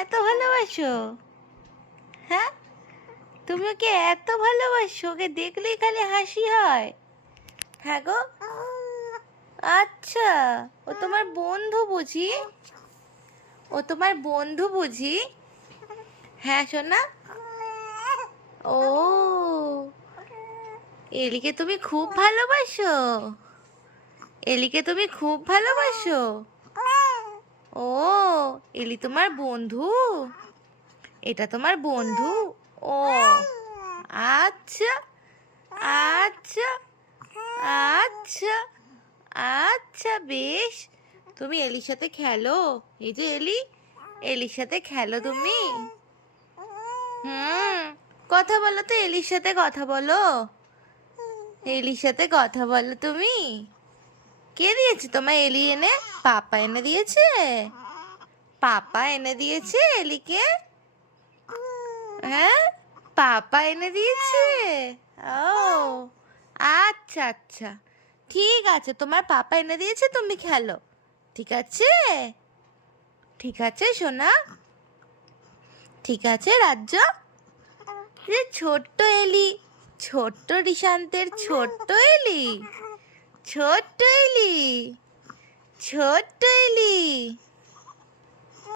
এত ভালোবাসো? হ্যাঁ, তুমি ওকে এত ভালোবাসো, ওকে দেখলেই খালি হাসি হয়? হ্যাঁ গো। আচ্ছা, ও তোমার বন্ধু বুঝি? ও তোমার বন্ধু বুঝি? হ্যাঁ সোনা। ও, এলিকে তুমি খুব ভালোবাসো? এলিকে তুমি খুব ভালোবাসো? ও, এলি তোমার বন্ধু? এটা তোমার বন্ধু? ও আচ্ছা আচ্ছা আচ্ছা আচ্ছা, বেশ। তুমি এলির সাথে খেলো। এই যে এলি, এলির সাথে খেলো তুমি। হুম, কথা বলো তো, এলির সাথে কথা বলো। এলির সাথে কথা বলো তুমি। কে দিয়েছে তোমায় এলি এনে? পাপা এনে দিয়েছে? পাপা এনে দিয়েছে এলিকে? হ্যাঁ, পাপা এনে দিয়েছে। ও আচ্ছা আচ্ছা, ঠিক আছে, তোমার পাপা এনে দিয়েছে, তুমি খেলো। ঠিক আছে, ঠিক আছে সোনা। ঠিক আছে রাজ্য। যে ছোট্ট এলি, ছোট্ট রিশান্তের ছোট্ট এলি, ছোট্ট এলি, ছোট্ট এলি।